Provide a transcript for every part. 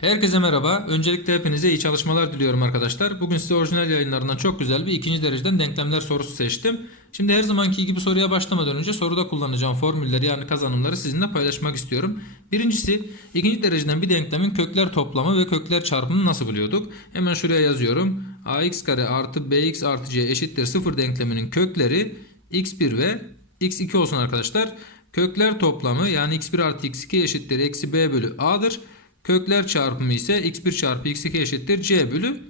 Herkese merhaba. Öncelikle hepinize iyi çalışmalar diliyorum arkadaşlar. Bugün size orijinal yayınlarından çok güzel bir ikinci dereceden denklemler sorusu seçtim. Şimdi her zamanki gibi soruya başlamadan önce soruda kullanacağım formülleri yani kazanımları sizinle paylaşmak istiyorum. Birincisi ikinci dereceden bir denklemin kökler toplamı ve kökler çarpımını nasıl buluyorduk? Hemen şuraya yazıyorum. ax kare artı bx artı c eşittir 0 denkleminin kökleri x1 ve x2 olsun arkadaşlar. Kökler toplamı yani x1 artı x2 eşittir eksi b bölü a'dır. Kökler çarpımı ise x1 çarpı x2 eşittir c bölü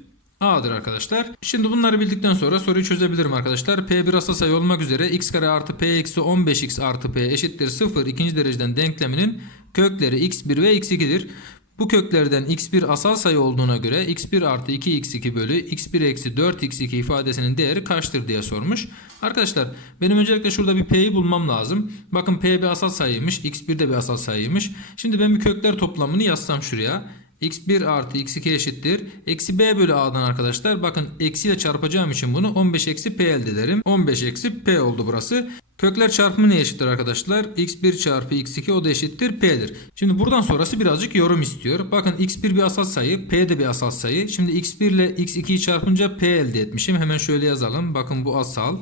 a'dır arkadaşlar. Şimdi bunları bildikten sonra soruyu çözebilirim arkadaşlar. P1 asal sayı olmak üzere x kare artı p eksi 15x artı p eşittir 0 ikinci dereceden denkleminin kökleri x1 ve x2'dir. Bu köklerden x1 asal sayı olduğuna göre x1 artı 2x2 bölü x1 eksi 4x2 ifadesinin değeri kaçtır diye sormuş. Arkadaşlar benim öncelikle şurada bir p'yi bulmam lazım. Bakın p bir asal sayıymış x1 de bir asal sayıymış. Şimdi ben bir kökler toplamını yazsam şuraya. x1 artı x2 eşittir. Eksi b bölü a'dan arkadaşlar. Bakın eksiyle çarpacağım için bunu 15 eksi p elde ederim. 15 eksi p oldu burası. Kökler çarpımı ne eşittir arkadaşlar? x1 çarpı x2 o da eşittir p'dir. Şimdi buradan sonrası birazcık yorum istiyor. Bakın x1 bir asal sayı, p de bir asal sayı. Şimdi x1 ile x2'yi çarpınca p elde etmişim. Hemen şöyle yazalım. Bakın bu asal.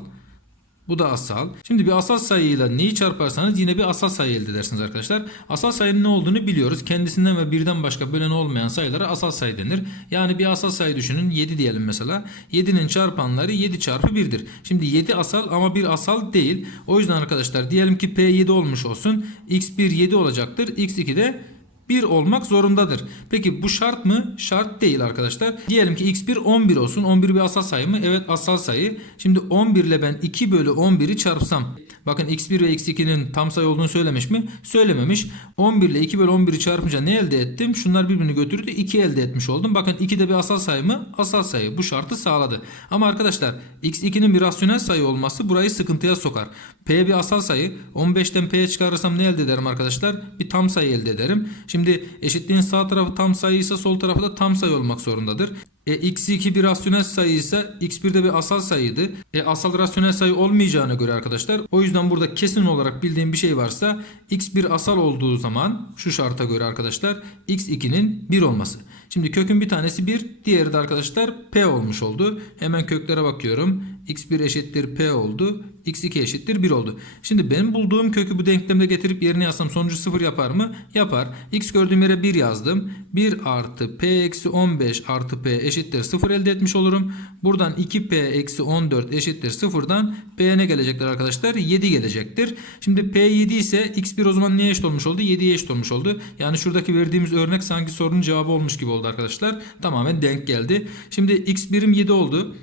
Bu da asal. Şimdi bir asal sayıyla neyi çarparsanız yine bir asal sayı elde edersiniz arkadaşlar. Asal sayının ne olduğunu biliyoruz. Kendisinden ve birden başka bölen olmayan sayılara asal sayı denir. Yani bir asal sayı düşünün 7 diyelim mesela. 7'nin çarpanları 7 çarpı 1'dir. Şimdi 7 asal ama bir asal değil. O yüzden arkadaşlar diyelim ki P 7 olmuş olsun. X1 7 olacaktır. X2 de 1 olmak zorundadır. Peki bu şart mı? Şart değil arkadaşlar. Diyelim ki x1 11 olsun. 11 bir asal sayı mı? Evet asal sayı. Şimdi 11 ile ben 2 bölü 11'i çarpsam. Bakın x1 ve x2'nin tam sayı olduğunu söylemiş mi? Söylememiş. 11 ile 2 bölü 11'i çarpınca ne elde ettim? Şunlar birbirini götürdü. 2 elde etmiş oldum. Bakın 2 de bir asal sayı mı? Asal sayı. Bu şartı sağladı. Ama arkadaşlar x2'nin bir rasyonel sayı olması burayı sıkıntıya sokar. P bir asal sayı. 15'ten P'ye çıkarırsam ne elde ederim arkadaşlar? Bir tam sayı elde ederim. Şimdi eşitliğin sağ tarafı tam sayı ise sol tarafı da tam sayı olmak zorundadır. E, x2 bir rasyonel sayı ise x1 de bir asal sayıydı. E, asal rasyonel sayı olmayacağına göre arkadaşlar o yüzden burada kesin olarak bildiğim bir şey varsa x1 asal olduğu zaman şu şarta göre arkadaşlar x2'nin 1 olması. Şimdi kökün bir tanesi 1 diğeri de arkadaşlar p olmuş oldu. Hemen köklere bakıyorum. x1 eşittir p oldu. X2 eşittir 1 oldu. Şimdi benim bulduğum kökü bu denklemde getirip yerine yazsam sonucu 0 yapar mı? Yapar. x gördüğüm yere 1 yazdım. 1 artı p eksi 15 artı p eşittir 0 elde etmiş olurum. Buradan 2p eksi 14 eşittir 0'dan p ne gelecektir arkadaşlar? 7 gelecektir. Şimdi p 7 ise x1 o zaman neye eşit olmuş oldu? 7'ye eşit olmuş oldu. Yani şuradaki verdiğimiz örnek sanki sorunun cevabı olmuş gibi oldu arkadaşlar. Tamamen denk geldi. Şimdi x1'im 7 oldu.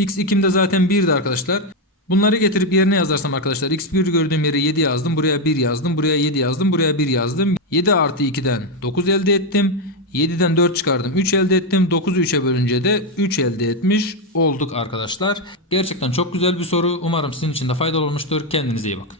X2'm de zaten 1'di arkadaşlar. Bunları getirip yerine yazarsam arkadaşlar x1 gördüğüm yere 7 yazdım. Buraya 1 yazdım. Buraya 7 yazdım. Buraya 1 yazdım. 7 artı 2'den 9 elde ettim. 7'den 4 çıkardım. 3 elde ettim. 9'u 3'e bölünce de 3 elde etmiş olduk arkadaşlar. Gerçekten çok güzel bir soru. Umarım sizin için de faydalı olmuştur. Kendinize iyi bakın.